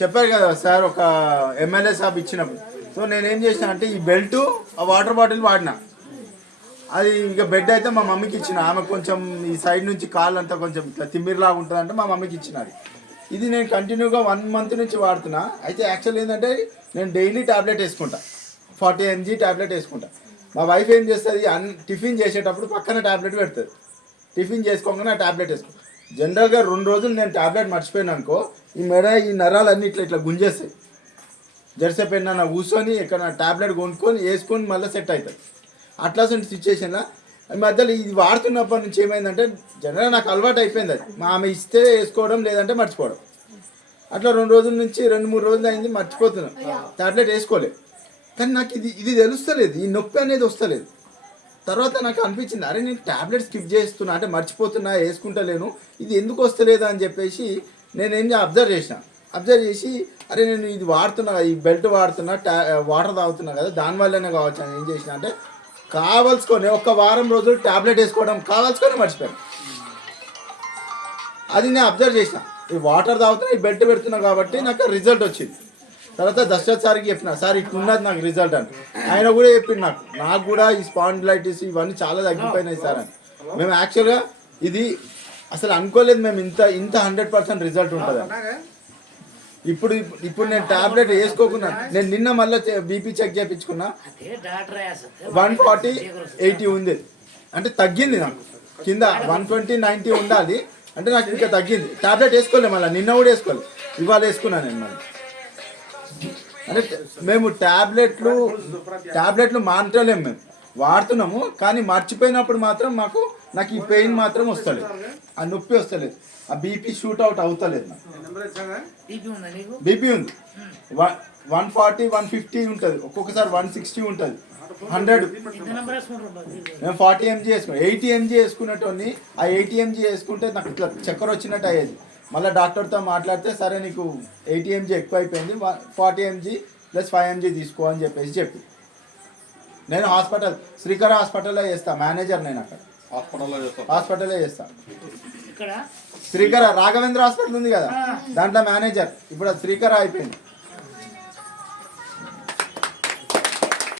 చెప్పారు కదా సార్, ఒక ఎమ్మెల్యే సాబ్ ఇచ్చినప్పుడు. సో నేనేం చేసిన అంటే ఈ బెల్ట్ ఆ వాటర్ బాటిల్ వాడినా. అది ఇక బెడ్ అయితే మా మమ్మీకి ఇచ్చిన. ఆమె కొంచెం ఈ సైడ్ నుంచి కాళ్ళు అంతా కొంచెం ఇట్లా తిమ్మిరిలాగా ఉంటుందంటే మా మమ్మీకి ఇచ్చినది. ఇది నేను కంటిన్యూగా 1 మంత్ నుంచి వాడుతున్నా. అయితే యాక్చువల్ ఏంటంటే నేను డైలీ ట్యాబ్లెట్ వేసుకుంటా, 40 mg ట్యాబ్లెట్ వేసుకుంటా. మా వైఫ్ ఏం చేస్తుంది, టిఫిన్ చేసేటప్పుడు పక్కన ట్యాబ్లెట్ పెడుతుంది. టిఫిన్ చేసుకోగానే ఆ ట్యాబ్లెట్ వేసుకో. జనరల్గా 2 రోజులు నేను ట్యాబ్లెట్ మర్చిపోయినా అనుకో, ఈ మెడ ఈ నరాలన్నీ ఇట్లా ఇట్లా గుంజేస్తాయి. జెర్సేపు నా కూర్చొని ఎక్కడ ట్యాబ్లెట్ కొనుక్కొని వేసుకొని మళ్ళీ సెట్ అవుతుంది. అట్లా సిచ్యువేషన్లో ఈ మధ్యలో ఇది వాడుతున్నప్పటి నుంచి ఏమైందంటే జనరల్గా నాకు అలవాటు అయిపోయింది. అది మా ఆమె ఇస్తే వేసుకోవడం, లేదంటే మర్చిపోవడం. అట్లా 2 రోజుల నుంచి 2-3 రోజులు అయింది మర్చిపోతున్నాను, ట్యాబ్లెట్ వేసుకోలేదు. కానీ నాకు ఇది తెలుస్తలేదు, ఈ నొప్పి అనేది వస్తలేదు. తర్వాత నాకు అనిపించింది, అరే నేను ట్యాబ్లెట్ స్కిప్ చేస్తున్నా, అంటే మర్చిపోతున్నా, వేసుకుంటలేను, ఇది ఎందుకు వస్తలేదు అని చెప్పేసి నేనేం అబ్జర్వ్ చేసి అరే నేను ఇది వాడుతున్నా, ఈ బెల్ట్ వాడుతున్నా, వాటర్ తాగుతున్నా కదా, దానివల్లనే కావచ్చు అని ఏం చేసిన అంటే కావాల్సుకొని 1 వారం రోజులు ట్యాబ్లెట్ వేసుకోవడం కావాల్సుకొని మర్చిపోయాను. అది నేను అబ్జర్వ్ చేసిన. ఈ వాటర్ తాగుతున్నా, ఈ బెల్ట్ పెడుతున్నా కాబట్టి నాకు రిజల్ట్ వచ్చింది. తర్వాత దశరథ్ సార్కి చెప్పిన, సార్ ఇట్లున్నది నాకు రిజల్ట్ అని. ఆయన కూడా చెప్పింది నాకు కూడా ఈ స్పాండిలైటిస్ ఇవన్నీ చాలా తగ్గిపోయినాయి సార్ అని. మేము యాక్చువల్గా ఇది అసలు అనుకోలేదు మేము ఇంత 100% రిజల్ట్ ఉంటుంది. ఇప్పుడు నేను టాబ్లెట్ వేసుకోకున్నా, నేను నిన్న మళ్ళీ బీపీ చెక్ చేయించుకున్నా, 140/80 ఉంది. అంటే తగ్గింది నాకు. కింద 120/90 ఉండాలి, అంటే నాకు ఇంకా తగ్గింది. టాబ్లెట్ వేసుకోలేదు, మళ్ళీ నిన్న కూడా వేసుకోలేదు, ఇవాళ వేసుకున్నాను నేను మళ్ళీ. అంటే మేము టాబ్లెట్లు మానటలేము, మేము వాడుతున్నాము. కానీ మర్చిపోయినప్పుడు మాత్రం నాకు ఈ పెయిన్ మాత్రం వస్తలేదు, ఆ నొప్పి వస్తలేదు, ఆ బీపీ షూట్ అవుట్ అవుతలేదు. నాకు బీపీ ఉంది, 140-150 ఉంటుంది, ఒక్కొక్కసారి 160 ఉంటుంది, 100. మేము 40 mg వేసుకున్నాం, 80 mg వేసుకునేటోని. ఆ 80 mg వేసుకుంటే నాకు ఇట్లా చక్కెర వచ్చినట్టు అయ్యేది. మళ్ళీ డాక్టర్తో మాట్లాడితే సరే నీకు 80 mg ఎక్కువ అయిపోయింది, 40 mg + 5 mg తీసుకో అని చెప్పి నేను శ్రీకర హాస్పిటల్లో చేస్తాను, మేనేజర్ నేను అక్కడ హాస్పిటల్లో చేస్తాను. శ్రీకర రాఘవేంద్ర హాస్పిటల్ ఉంది కదా, దాంట్లో మేనేజర్. ఇప్పుడు శ్రీకర అయిపోయింది.